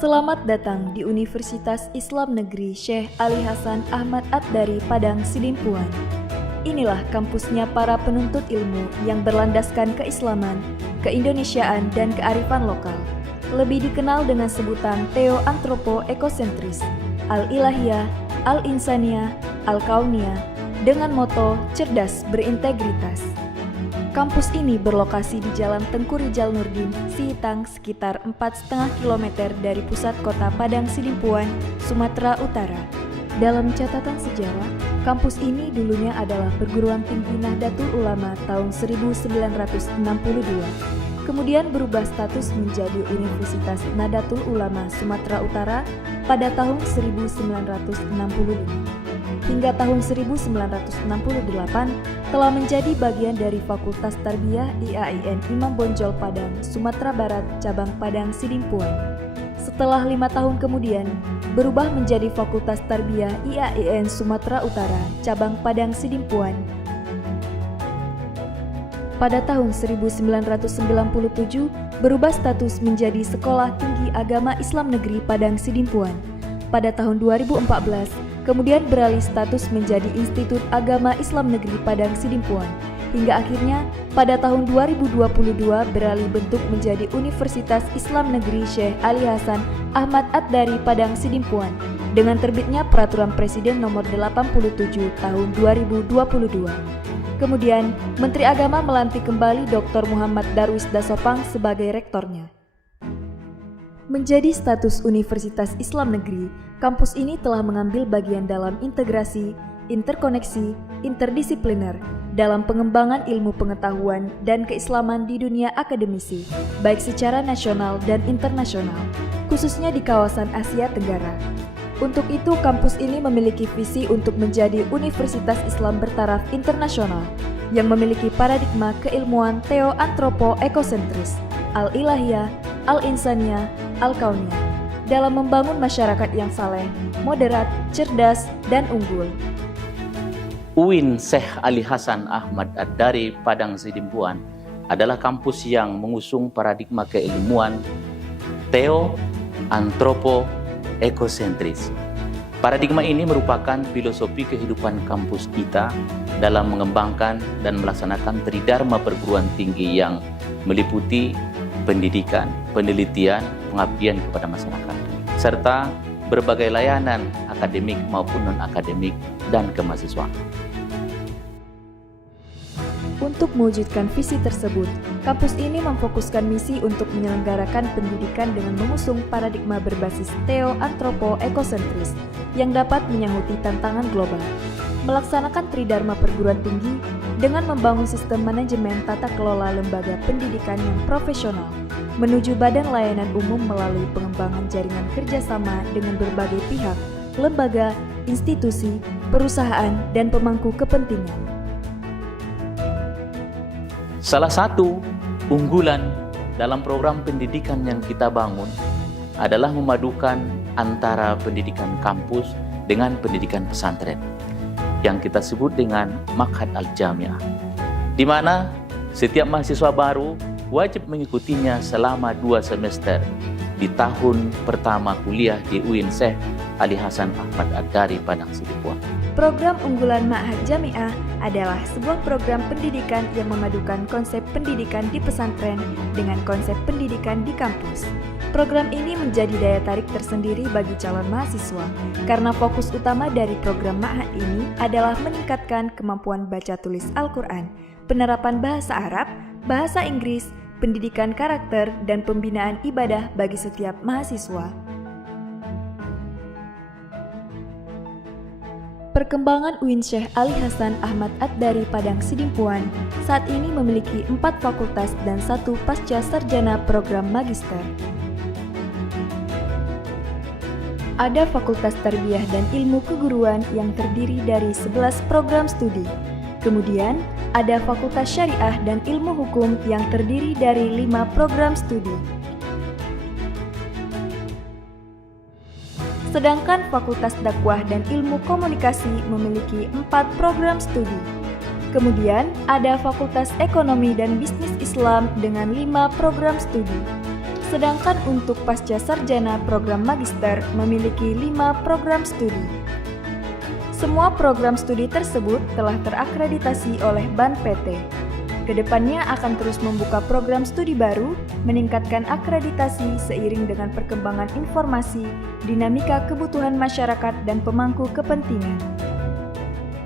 Selamat datang di Universitas Islam Negeri Syekh Ali Hasan Ahmad Ad-Dari Padang Sidimpuan. Inilah kampusnya para penuntut ilmu yang berlandaskan keislaman, keindonesiaan, dan kearifan lokal. Lebih dikenal dengan sebutan Theo-Antropo-Ekosentris, Al-Ilahiyah, Al-Insaniyah, Al-Kauniyah, dengan moto cerdas berintegritas. Kampus ini berlokasi di Jalan Tengku Rijal Nurdin, Sihitang, sekitar 4,5 km dari pusat kota Padang Sidimpuan, Sumatera Utara. Dalam catatan sejarah, kampus ini dulunya adalah perguruan tinggi Nahdlatul Ulama tahun 1962, kemudian berubah status menjadi Universitas Nahdlatul Ulama Sumatera Utara pada tahun 1965. Hingga tahun 1968 telah menjadi bagian dari Fakultas Tarbiyah IAIN Imam Bonjol Padang, Sumatera Barat, cabang Padang Sidimpuan. Setelah 5 tahun kemudian, berubah menjadi Fakultas Tarbiyah IAIN Sumatera Utara, cabang Padang Sidimpuan. Pada tahun 1997, berubah status menjadi Sekolah Tinggi Agama Islam Negeri Padang Sidimpuan. Pada tahun 2014, kemudian beralih status menjadi Institut Agama Islam Negeri Padang Sidimpuan, hingga akhirnya pada tahun 2022 beralih bentuk menjadi Universitas Islam Negeri Syekh Ali Hasan Ahmad Ad-Dari Padang Sidimpuan dengan terbitnya Peraturan Presiden Nomor 87 Tahun 2022. Kemudian, Menteri Agama melantik kembali Dr. Muhammad Darwis Dasopang sebagai rektornya. Menjadi status Universitas Islam Negeri, kampus ini telah mengambil bagian dalam integrasi, interkoneksi, interdisipliner dalam pengembangan ilmu pengetahuan dan keislaman di dunia akademisi, baik secara nasional dan internasional, khususnya di kawasan Asia Tenggara. Untuk itu, kampus ini memiliki visi untuk menjadi Universitas Islam bertaraf internasional yang memiliki paradigma keilmuan Theo-Antropo-Ekosentris, Al-Ilahiyah, Al-Insaniyah, Al-Kauniyah dalam membangun masyarakat yang saleh, moderat, cerdas, dan unggul. UIN Syekh Ali Hasan Ahmad Ad-Dari Padang Sidimpuan adalah kampus yang mengusung paradigma keilmuan Theo-Antropo-Ekosentris. Paradigma ini merupakan filosofi kehidupan kampus kita dalam mengembangkan dan melaksanakan tridharma perguruan tinggi yang meliputi pendidikan, penelitian, pengabdian kepada masyarakat, serta berbagai layanan akademik maupun non-akademik dan kemahasiswaan. Untuk mewujudkan visi tersebut, kampus ini memfokuskan misi untuk menyelenggarakan pendidikan dengan mengusung paradigma berbasis Theo-Antropo-Ekosentris yang dapat menyahuti tantangan global, melaksanakan tridharma perguruan tinggi dengan membangun sistem manajemen tata kelola lembaga pendidikan yang profesional, menuju badan layanan umum melalui pengembangan jaringan kerjasama dengan berbagai pihak, lembaga, institusi, perusahaan, dan pemangku kepentingan. Salah satu unggulan dalam program pendidikan yang kita bangun adalah memadukan antara pendidikan kampus dengan pendidikan pesantren yang kita sebut dengan Ma'had Al-Jami'ah, di mana setiap mahasiswa baru wajib mengikutinya selama 2 semester di tahun pertama kuliah di UIN Syekh Ali Hasan Ahmad Ad-Dari Padang Sidimpuan. Program unggulan Ma'had Jami'ah adalah sebuah program pendidikan yang memadukan konsep pendidikan di pesantren dengan konsep pendidikan di kampus. Program ini menjadi daya tarik tersendiri bagi calon mahasiswa karena fokus utama dari program Ma'had ini adalah meningkatkan kemampuan baca tulis Al-Quran, penerapan bahasa Arab, bahasa Inggris, pendidikan karakter, dan pembinaan ibadah bagi setiap mahasiswa. Perkembangan UIN Syekh Ali Hasan Ahmad Ad-Dari Padang Sidimpuan saat ini memiliki 4 fakultas dan 1 pasca sarjana program magister. Ada Fakultas Tarbiyah dan Ilmu Keguruan yang terdiri dari 11 program studi. Kemudian, ada Fakultas Syariah dan Ilmu Hukum yang terdiri dari 5 program studi. Sedangkan Fakultas Dakwah dan Ilmu Komunikasi memiliki 4 program studi. Kemudian, ada Fakultas Ekonomi dan Bisnis Islam dengan 5 program studi. Sedangkan untuk pasca sarjana program magister memiliki 5 program studi. Semua program studi tersebut telah terakreditasi oleh BAN PT. Kedepannya akan terus membuka program studi baru, meningkatkan akreditasi seiring dengan perkembangan informasi, dinamika kebutuhan masyarakat dan pemangku kepentingan.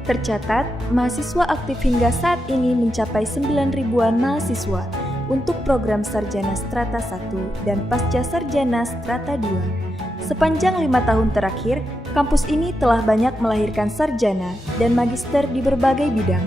Tercatat, mahasiswa aktif hingga saat ini mencapai 9 ribuan mahasiswa untuk program sarjana strata 1 dan pasca sarjana strata 2. Sepanjang 5 tahun terakhir, kampus ini telah banyak melahirkan sarjana dan magister di berbagai bidang.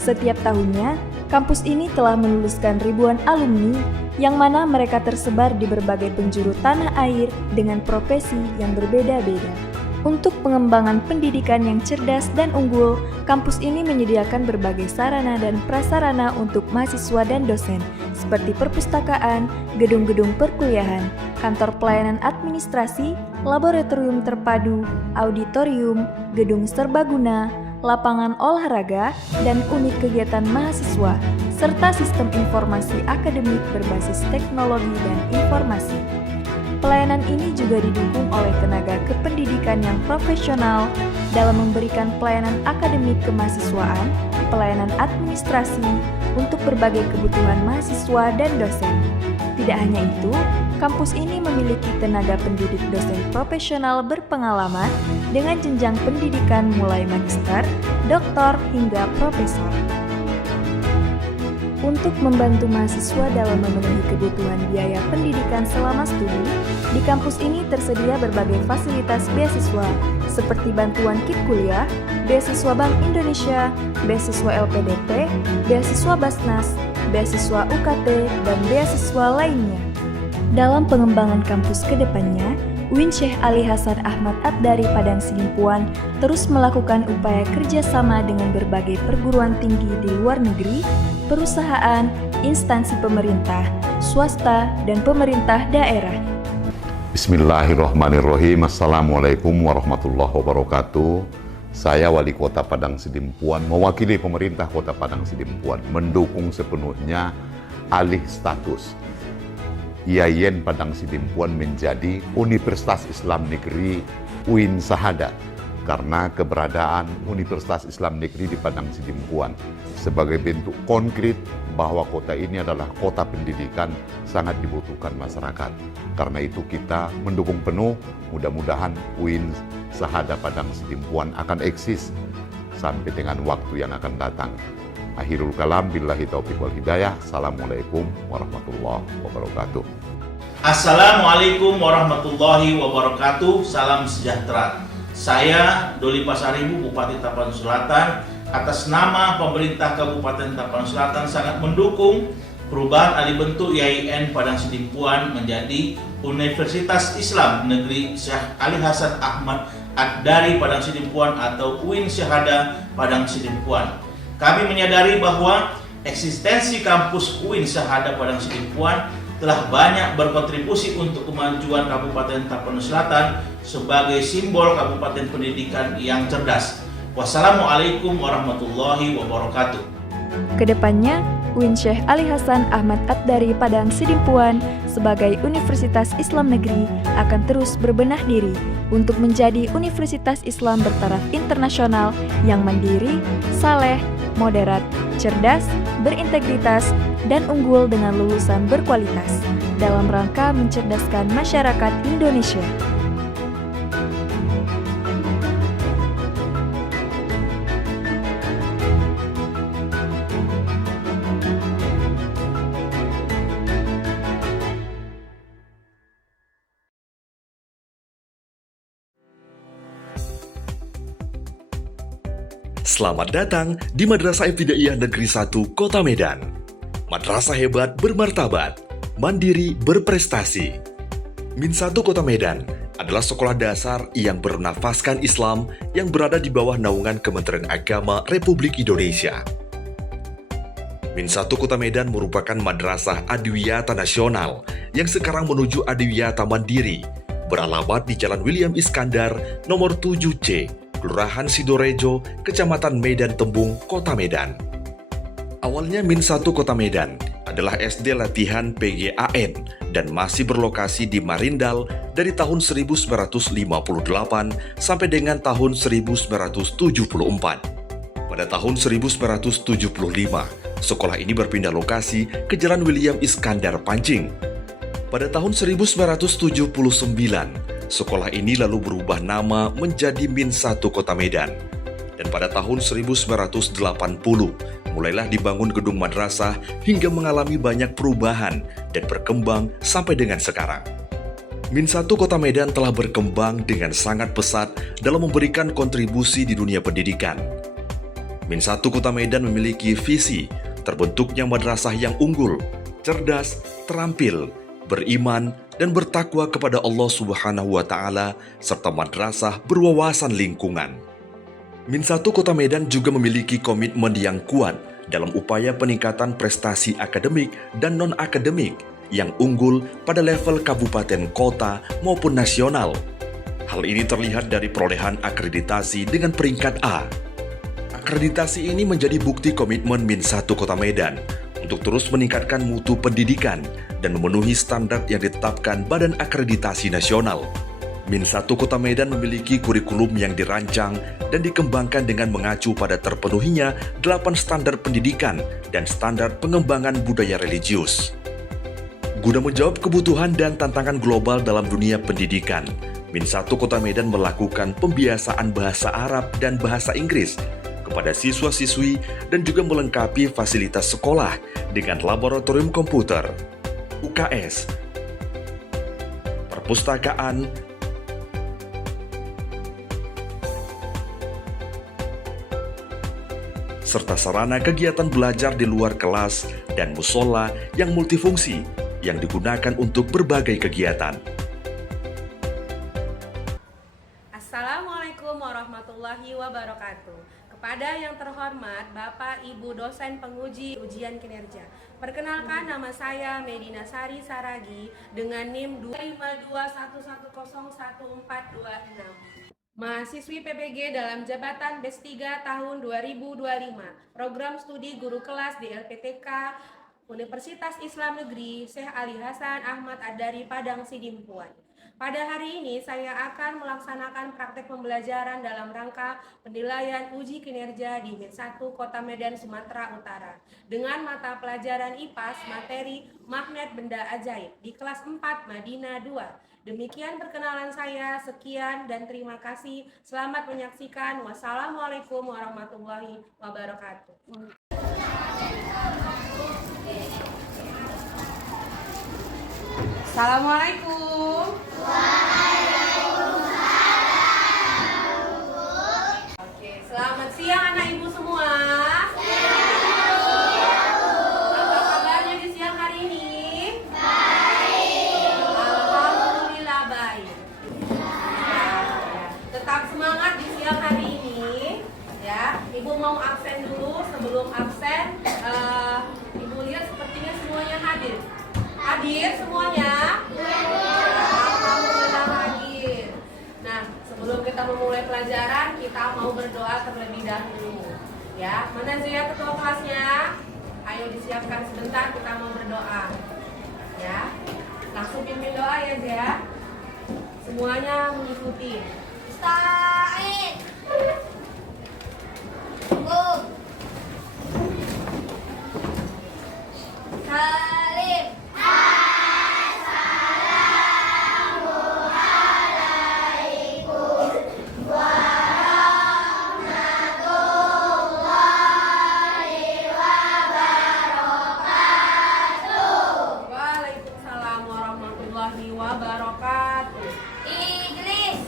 Setiap tahunnya, kampus ini telah meluluskan ribuan alumni yang mana mereka tersebar di berbagai penjuru tanah air dengan profesi yang berbeda-beda. Untuk pengembangan pendidikan yang cerdas dan unggul, kampus ini menyediakan berbagai sarana dan prasarana untuk mahasiswa dan dosen, seperti perpustakaan, gedung-gedung perkuliahan, kantor pelayanan administrasi, laboratorium terpadu, auditorium, gedung serbaguna, lapangan olahraga, dan unit kegiatan mahasiswa, serta sistem informasi akademik berbasis teknologi dan informasi. Pelayanan ini juga didukung oleh tenaga kependidikan yang profesional dalam memberikan pelayanan akademik kemahasiswaan, pelayanan administrasi untuk berbagai kebutuhan mahasiswa dan dosen. Tidak hanya itu, kampus ini memiliki tenaga pendidik dosen profesional berpengalaman dengan jenjang pendidikan mulai magister, doktor, hingga profesor. Untuk membantu mahasiswa dalam memenuhi kebutuhan biaya pendidikan selama studi, di kampus ini tersedia berbagai fasilitas beasiswa seperti bantuan KIP kuliah, beasiswa Bank Indonesia, beasiswa LPDP, beasiswa Basnas, beasiswa UKT, dan beasiswa lainnya. Dalam pengembangan kampus ke depannya, UIN Syekh Ali Hasan Ahmad Ad-Dari Padang Sidimpuan terus melakukan upaya kerjasama dengan berbagai perguruan tinggi di luar negeri, perusahaan, instansi pemerintah, swasta, dan pemerintah daerah. Bismillahirrahmanirrahim. Assalamualaikum warahmatullahi wabarakatuh. Saya Wali Kota Padang Sidimpuan, mewakili pemerintah Kota Padang Sidimpuan, mendukung sepenuhnya alih status IAIN Padang Sidimpuan menjadi Universitas Islam Negeri UIN Syahada, karena keberadaan Universitas Islam Negeri di Padang Sidimpuan sebagai bentuk konkret bahwa kota ini adalah kota pendidikan sangat dibutuhkan masyarakat. Karena itu kita mendukung penuh, mudah-mudahan UIN Syahada Padang Sidimpuan akan eksis sampai dengan waktu yang akan datang. Akhirul kalam, billahi taufiq wal hidayah. Assalamualaikum warahmatullahi wabarakatuh. Assalamualaikum warahmatullahi wabarakatuh. Salam sejahtera. Saya Doli Pasaribu, Bupati Tapanuli Selatan, atas nama pemerintah Kabupaten Tapanuli Selatan sangat mendukung perubahan alih bentuk IAIN Padang Sidimpuan menjadi Universitas Islam Negeri Syekh Ali Hasan Ahmad Ad-Dari Padang Sidimpuan atau UIN Syahada Padang Sidimpuan. Kami menyadari bahwa eksistensi kampus UIN Syahada Padang Sidimpuan telah banyak berkontribusi untuk kemajuan Kabupaten Tapanuli Selatan sebagai simbol Kabupaten Pendidikan yang cerdas. Wassalamualaikum warahmatullahi wabarakatuh. Kedepannya, UIN Syekh Ali Hasan Ahmad Ad-Dari Padang Sidimpuan sebagai Universitas Islam Negeri akan terus berbenah diri untuk menjadi Universitas Islam bertaraf internasional yang mandiri, saleh, moderat, cerdas, berintegritas, dan unggul dengan lulusan berkualitas dalam rangka mencerdaskan masyarakat Indonesia. Selamat datang di Madrasah Ibtidaiyah Negeri 1 Kota Medan. Madrasah hebat bermartabat, mandiri berprestasi. Min 1 Kota Medan adalah sekolah dasar yang bernafaskan Islam yang berada di bawah naungan Kementerian Agama Republik Indonesia. Min 1 Kota Medan merupakan madrasah adiwiyata nasional yang sekarang menuju adiwiyata mandiri, beralamat di Jalan William Iskandar, nomor 7C, Kelurahan Sidorejo, Kecamatan Medan Tembung, Kota Medan. Awalnya Min 1 Kota Medan adalah SD latihan PGAN dan masih berlokasi di Marindal dari tahun 1958 sampai dengan tahun 1974. Pada tahun 1975, sekolah ini berpindah lokasi ke Jalan William Iskandar Pancing. Pada tahun 1979, sekolah ini lalu berubah nama menjadi Min 1 Kota Medan. Dan pada tahun 1980, mulailah dibangun gedung madrasah hingga mengalami banyak perubahan dan berkembang sampai dengan sekarang. Min 1 Kota Medan telah berkembang dengan sangat pesat dalam memberikan kontribusi di dunia pendidikan. Min 1 Kota Medan memiliki visi terbentuknya madrasah yang unggul, cerdas, terampil, beriman, dan bertakwa kepada Allah Subhanahu wa Ta'ala, serta madrasah berwawasan lingkungan. Min 1 Kota Medan juga memiliki komitmen yang kuat dalam upaya peningkatan prestasi akademik dan non-akademik yang unggul pada level kabupaten kota maupun nasional. Hal ini terlihat dari perolehan akreditasi dengan peringkat A. Akreditasi ini menjadi bukti komitmen Min 1 Kota Medan untuk terus meningkatkan mutu pendidikan dan memenuhi standar yang ditetapkan Badan Akreditasi Nasional. Min 1 Kota Medan memiliki kurikulum yang dirancang dan dikembangkan dengan mengacu pada terpenuhinya 8 standar pendidikan dan standar pengembangan budaya religius. Guna menjawab kebutuhan dan tantangan global dalam dunia pendidikan, Min 1 Kota Medan melakukan pembiasaan bahasa Arab dan bahasa Inggris kepada siswa-siswi dan juga melengkapi fasilitas sekolah dengan laboratorium komputer, UKS, perpustakaan, serta sarana kegiatan belajar di luar kelas dan musola yang multifungsi yang digunakan untuk berbagai kegiatan. Assalamualaikum warahmatullahi wabarakatuh. Kepada yang terhormat Bapak Ibu dosen penguji ujian kinerja, perkenalkan nama saya Medina Sari Saragi dengan NIM 25211011426. Mahasiswi PPG dalam jabatan BES 3 tahun 2025, program studi guru kelas di LPTK Universitas Islam Negeri Syekh Ali Hasan Ahmad Ad-Dari Padang Sidimpuan. Pada hari ini saya akan melaksanakan praktek pembelajaran dalam rangka penilaian uji kinerja di Min 1 Kota Medan Sumatera Utara dengan mata pelajaran IPAS materi Magnet Benda Ajaib di kelas 4 Madinah 2. Demikian perkenalan saya, sekian dan terima kasih. Selamat menyaksikan. Wassalamualaikum warahmatullahi wabarakatuh. Assalamualaikum. Oke, selamat siang anak ibu semua. Apa kabarnya di siang hari ini? Baik. Alhamdulillah baik. Tetap semangat di siang hari ini. Ya, ibu mau absen dulu. Sebelum absen, ibu lihat sepertinya semuanya hadir. Hadir semuanya? Alhamdulillah hadir. Nah, sebelum kita memulai pelajaran, kita mau berdoa terlebih dahulu. Ya, mana Zia ketua kelasnya? Ayo disiapkan sebentar, kita mau berdoa. Ya, langsung pimpin doa ya Zia. Semuanya mengikuti. Sa'id. Salim. Waalaikumsalam warahmatullahi wabarakatuh. Idris.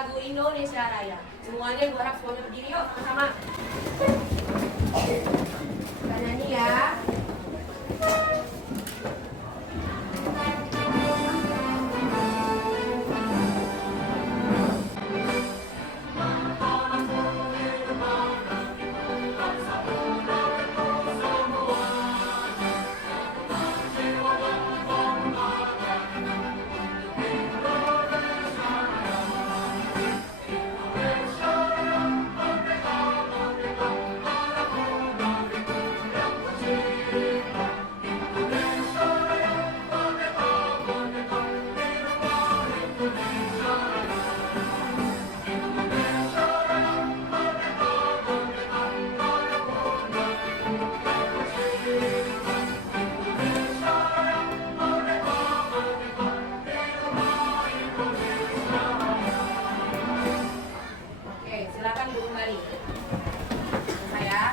lagu Indonesia Raya. Semuanya gue harap semuanya berdiri yuk sama-sama. Kita nyanyi ya. Silakan Bu kembali. Saya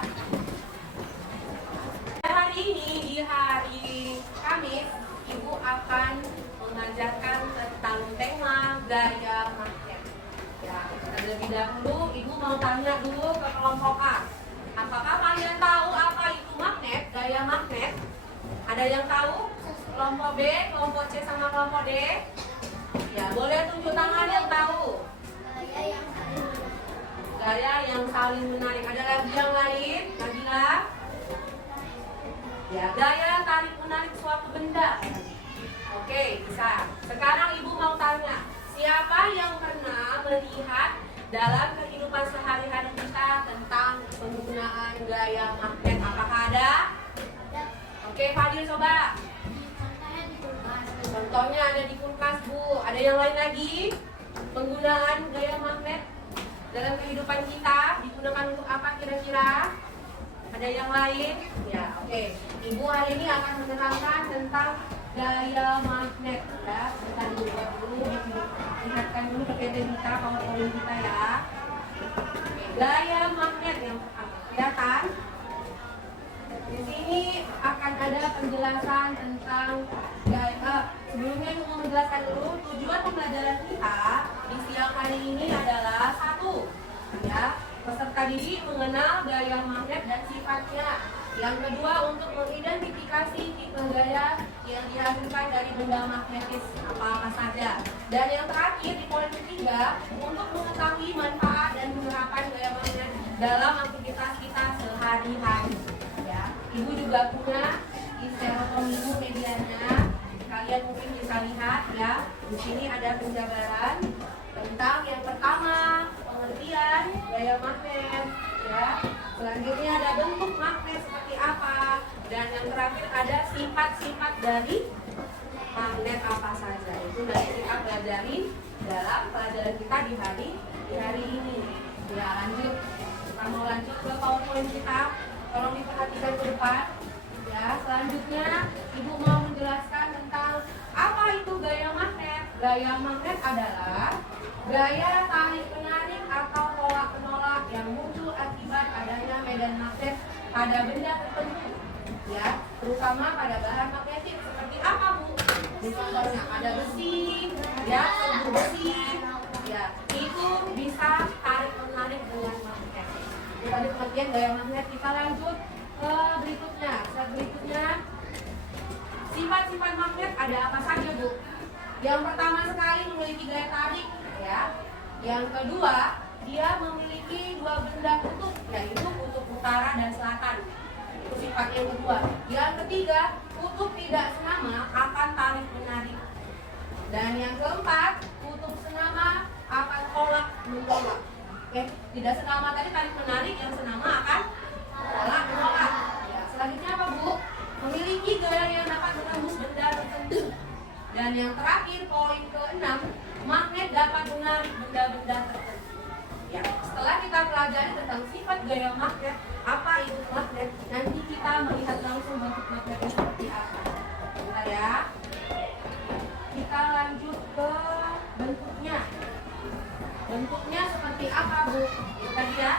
hari ini di hari Kamis, Ibu akan mengajarkan tentang tema gaya magnet. Ya, terlebih dahulu Ibu mau tanya dulu ke kelompok A. Apakah kalian tahu apa itu magnet, gaya magnet? Ada yang tahu? Kelompok B, kelompok C sama kelompok D? Ya, boleh tunjuk tangan yang tahu. Gaya yang saling menarik. Ada lagi yang lain? Nabila? Ya, gaya tarik menarik suatu benda. Oke, bisa. Sekarang Ibu mau tanya, siapa yang pernah melihat dalam kehidupan sehari-hari kita tentang penggunaan gaya magnet? Apakah ada? Oke, Fadil coba. Contohnya ada di kulkas, Bu. Ada yang lain lagi? Penggunaan gaya magnet dalam kehidupan kita digunakan untuk apa kira-kira? Ada yang lain? Ya, oke. Ibu hari ini akan menerangkan tentang gaya magnet. Ya, kita buat dulu, lihatkan dulu PPT kita, PowerPoint kita ya. Oke, gaya magnet yang pertama, kelihatan? Di sini akan ada penjelasan tentang gaya. Sebelumnya Ibu mau menjelaskan dulu tujuan pembelajaran kita di siang hari ini adalah satu, ya, peserta didik mengenal gaya magnet dan sifatnya. Yang kedua, untuk mengidentifikasi tipe gaya yang dihasilkan dari benda magnetis apa-apa saja. Dan yang terakhir di poin ketiga, untuk mengetahui manfaat dan penerapan gaya magnet dalam aktivitas kita sehari-hari. Ya, Ibu juga punya di stereotom Ibu medianya. Kalian mungkin bisa lihat ya. Di sini ada penjabaran tentang yang pertama pengertian gaya magnet. Ya. Selanjutnya ada bentuk magnet seperti apa, dan yang terakhir ada sifat-sifat dari magnet apa saja. Itu nanti kita pelajari dalam pelajaran kita di hari ini. Ya, lanjut. Kita mau lanjut ke PowerPoint kita. Tolong diperhatikan ke depan. Ya, selanjutnya Ibu mau menjelaskan tentang apa itu gaya magnet. Gaya magnet adalah gaya tarik menarik atau tolak menolak yang muncul akibat adanya medan magnet pada benda tertentu. Ya, terutama pada bahan magnetik. Seperti apa, Bu? Di contohnya ada besi, ya, serbuk besi. Ya, itu bisa tarik menarik dengan magnet. Itu tadi pengertian gaya magnet. Kita lanjut ke berikutnya. Berikutnya, sifat-sifat magnet ada apa saja, Bu? Yang pertama sekali memiliki gaya tarik, ya. Yang kedua, dia memiliki dua benda kutub, yaitu kutub utara dan selatan. Itu sifat yang kedua. Yang ketiga, kutub tidak senama akan tarik menarik. Dan yang keempat, kutub senama akan tolak menolak. Oke, tidak senama tadi tarik menarik, yang senama akan tolak menolak. Ya, selanjutnya apa, Bu? Memiliki gaya yang dapat menembus benda tertentu. Dan yang terakhir, poin ke-6, magnet dapat menarik benda-benda tertentu. Ya, setelah kita pelajari tentang sifat gaya magnet, apa itu magnet, nanti kita melihat langsung bentuk magnetnya seperti apa. Bentar ya. Kita lanjut ke bentuknya. Bentuknya seperti apa, Bu? Itu tadi ya.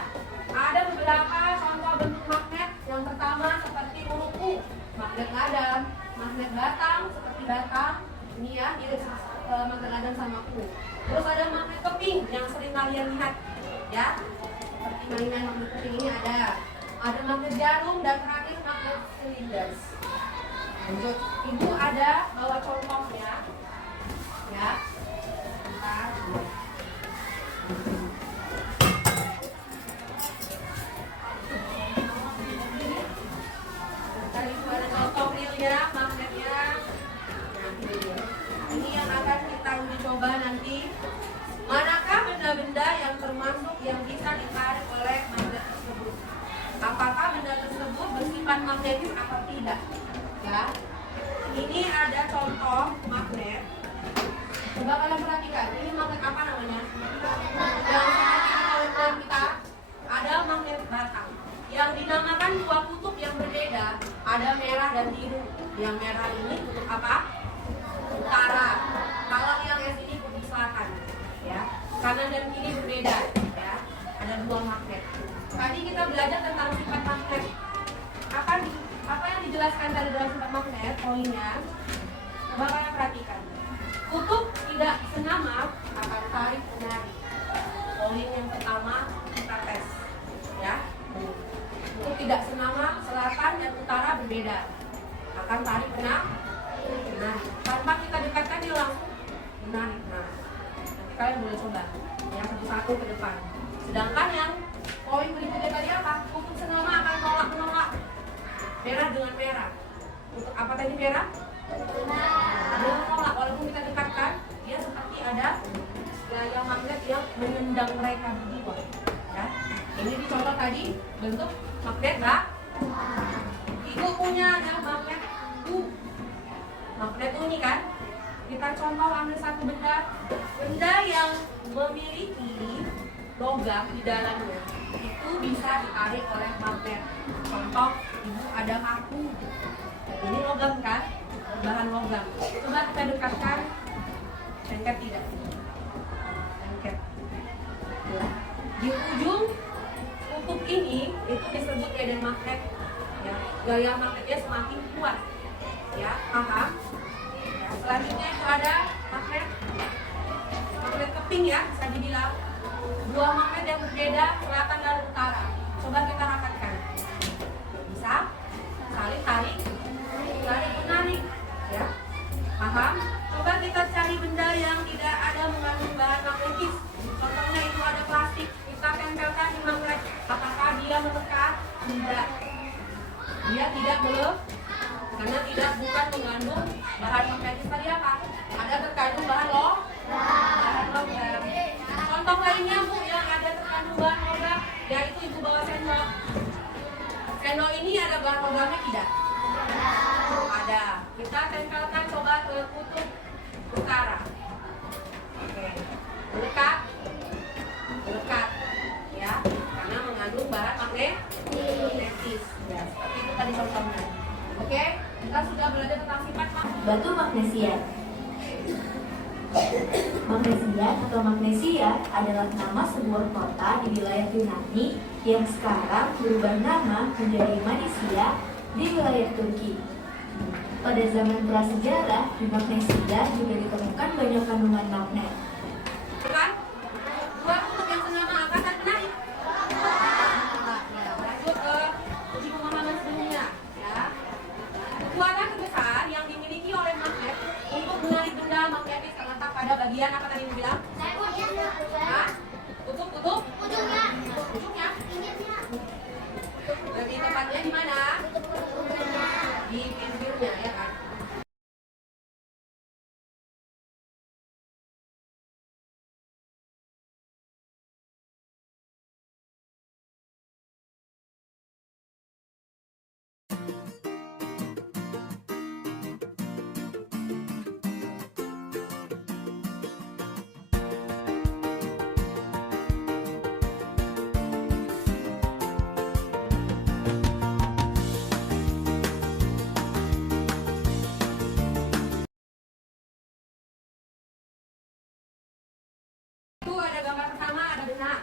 Ada beberapa contoh bentuk magnet. Yang pertama seperti huruf U, magnet ladang, magnet batang seperti batang. Ini ya, mirip magnet ladang sama U. Terus ada magnet keping yang sering kalian lihat, ya. Seperti mainan magnet keping ini ada magnet jarum dan terakhir magnet silinder. Lanjut, ibu ada bawa contohnya, ya. Bentar. Tadi itu ada contoh realnya, magnetnya. Nah, ini dia. Ini yang akan kita uji coba nanti. Manakah benda-benda yang termasuk yang bisa ditarik oleh magnet tersebut? Apakah benda tersebut bersifat magnetis atau tidak? Ya. Ini ada contoh magnet. Coba kalian perhatikan. Ini magnet apa namanya? Yang seperti oleh kita ada magnet batang. Yang dinamakan dua kutub yang berbeda. Ada merah dan biru. Yang merah ini kutub apa? Utara. Kalau yang es ini kutub selatan. Ya, kanan dan kiri berbeda. Ya, ada dua magnet. Tadi kita belajar tentang sifat magnet. Apa yang dijelaskan tadi dalam sifat magnet? Poinnya, coba kalian perhatikan. Kutub tidak senama akan tarik menarik. Poin yang pertama kita tes. Ya, kutub tidak senama, selatan dan utara berbeda. Akan tarik menarik. Tanpa kita dekatkan dia langsung menarik. Nah, kalian boleh coba ya satu-satu ke depan. Sedangkan yang poin berikutnya tadi apa? Kutub senama akan menolak merah dengan merah. Untuk apa tadi merah? Dia menolak walaupun kita dekatkan, dia seperti ada gaya magnet yang menendang mereka berdua. Ya, ini dicontoh tadi bentuk magnet lah. Ibu punya ada magnet U. Magnet U ini kan? Kita contoh ambil satu benda yang memiliki logam di dalamnya itu bisa ditarik oleh magnet. Contoh, ibu ada paku, ini logam kan, bahan logam. Coba kita dekatkan, lengket tidak? Lengket. Di ujung kutub ini itu disebut medan magnet. Ya, gaya magnetnya semakin kuat. Ya, paham? Selanjutnya itu ada magnet keping ya, bisa dibilang dua magnet yang berbeda selatan dan utara. Coba kita rapatkan. Bisa? Saling tarik menarik. Ya, paham? Coba kita cari benda yang tidak ada mengandung bahan magnetis. Contohnya itu ada plastik. Kita tempelkan di magnet. Apakah dia melekat? Tidak. Dia tidak melekat. Karena bukan mengandung bahan magnetis tadi apa? Ada terkandung bahan logam. Contoh lainnya Bu yang ada terkandung bahan logam, yaitu ibu bawa sendok. Sendok ini ada bahan logamnya tidak? Ada. Kita tempelkan coba ke kutub utara. Oke. Melekat, ya, karena mengandung bahan magnetis. Ya, seperti itu tadi contohnya. Oke, kita sudah belajar tentang sifat batu magnesia. Magnesia atau Magnesia adalah nama sebuah kota di wilayah Yunani yang sekarang berubah nama menjadi Manisia di wilayah Turki. Pada zaman prasejarah, di Magnesia juga ditemukan banyak kandungan magnet. kan? Dua kutub yang senama akan dan menarik. Lanjut ke uji pemahaman sebelumnya, ya. Kekuatan terbesar yang dimiliki oleh magnet untuk menarik benda magnetis terletak pada bagian apa tadi dibilang? Hah? Kutub? Ujungnya? Berarti tempatnya di mana? Di pinggirnya, ya kan? Itu ada gambar pertama, ada benang.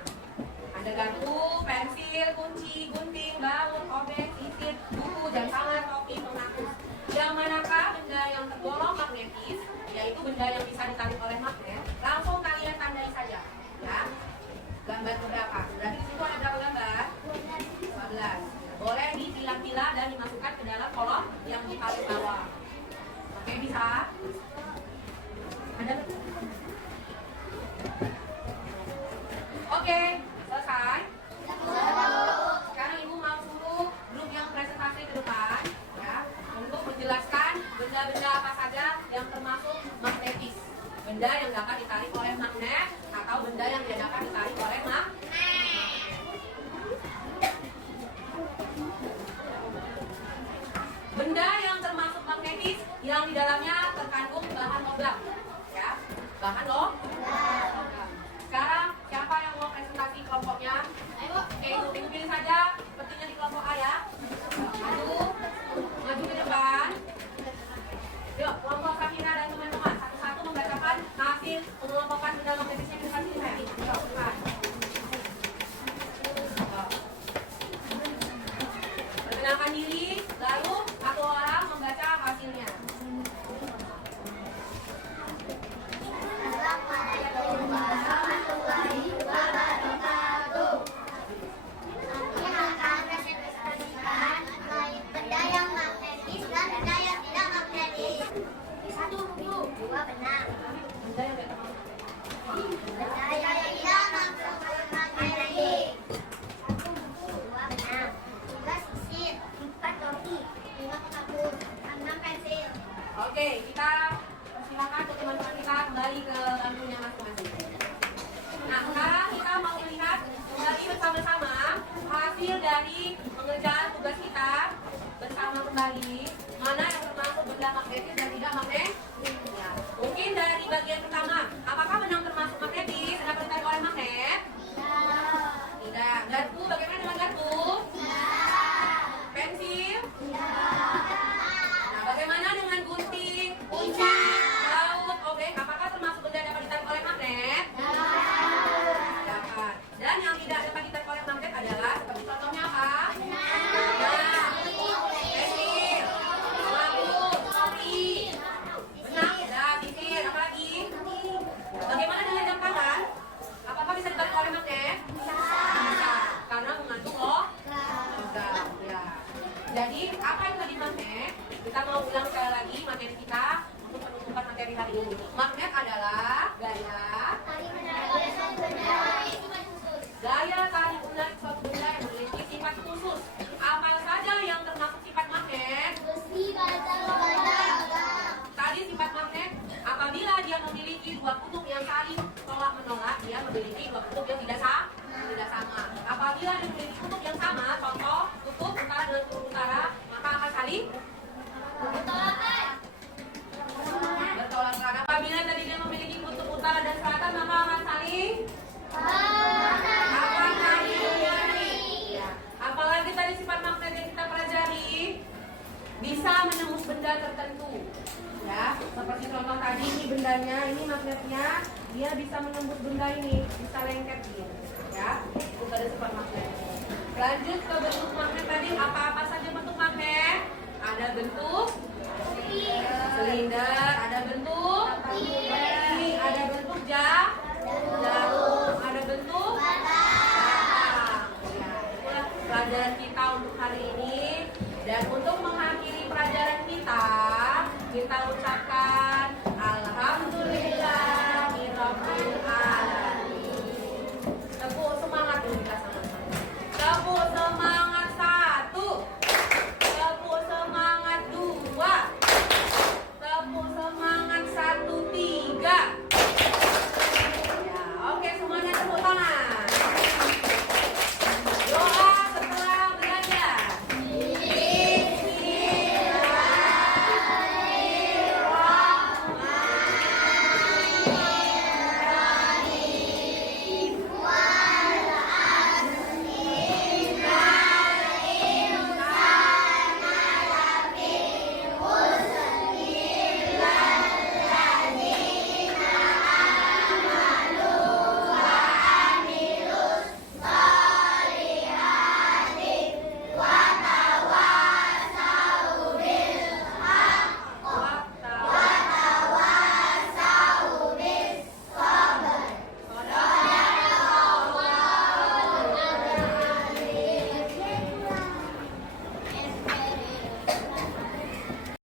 Ada garpu, pensil, kunci, gunting, gaun, obeng, sisir, buku, jam tangan, topi, penghapus. Yang manakah benda yang tergolong magnetis, yaitu benda yang bisa ditarik oleh magnet, langsung kalian dipilah-pilah dan dimasukkan ke dalam kolom yang di paling bawah. Oke, bisa? Ada? Oke, selesai? Sekarang Ibu mau suruh grup yang presentasi ke depan ya, untuk menjelaskan benda-benda apa saja yang termasuk magnetis. Benda yang dapat ditarik oleh magnet atau benda yang tidak dapat ditarik oleh magnet. Benda yang termasuk magnetis yang di dalamnya terkandung bahan logam, ya, bahan logam. Sekarang siapa yang mau presentasi kelompoknya? Ayo, Ibu pilih saja, sepertinya di kelompok A ya. Maju ke depan. Yuk, kelompok Safira dan teman-teman satu-satu membacakan hasil pengelompokan benda magnetisnya di depan sini saya. Yuk, depan. Perkenalkan diri, lalu satu orang membaca hasilnya. Assalamualaikum warahmatullahi wabarakatuh. Kami akan presentasikan benda yang magnetis dan benda yang tidak magnetis. 1 buku, 2 benang. Benda yang tidak termasuk. Benda yang tidak magnetis. 1 buku, 2 benang. 3 sisir, 4 topi, 5 kartun, 6 pensil. Oke, kita silakan untuk teman-teman kita kembali ke bangkunya masing-masing. Nah, sekarang kita mau melihat kembali bersama-sama hasil dari pengerjaan tugas kita bersama kembali. Mana yang termasuk benda magnetis dan tidak magnetis? Ya. Mungkin dari bagian pertama, apakah benang termasuk magnetis? Dapat ditarik oleh magnet? Tidak. Garpu, bagaimana dengan garpu? Pensil? Nah, bagaimana dengan gunting? Laut, obeng, apakah termasuk benda dapat ditarik oleh magnet? Dapat. Dan yang tidak dapat ditarik oleh magnet adalah seperti contohnya apa? Pensil, laut, topi, benang, dan sisir, apa lagi? Bagaimana dengan jam tangan? Apakah bisa ditarik oleh magnet? Bisa, karena mengandung logam. Ya. Jadi apa yang tadi magnet? Kita mau ulang sekali lagi materi kita untuk penutupan materi hari ini. Magnet adalah gaya tarik menarik suatu benda yang memiliki sifat khusus. Apa saja yang termasuk sifat magnet? Tadi sifat magnet apabila dia memiliki dua kutub yang saling tolak menolak, dia memiliki dua kutub yang tidak sama. Apabila dia memiliki kutub yang sama, contoh kutub utara dengan kutub utara, maka akan saling bertolak. Apabila tadi dia memiliki kutub utara dan selatan, maka akan saling menyerang. Apalagi tadi sifat magnet yang kita pelajari bisa menembus benda tertentu. Ya, seperti contoh tadi ini bendanya, ini magnetnya, dia bisa menembus benda ini, bisa lengket dia. Ya, itu ada sifat magnet. Lanjut ke bentuk magnet tadi, apa-apa saja bentuk magnet? Ada bentuk silinder, ada bentuk ini, ada bentuk jarum, ada bentuk batang. Ya, itulah pelajaran kita untuk hari ini. Dan untuk mengakhiri pelajaran kita ucapkan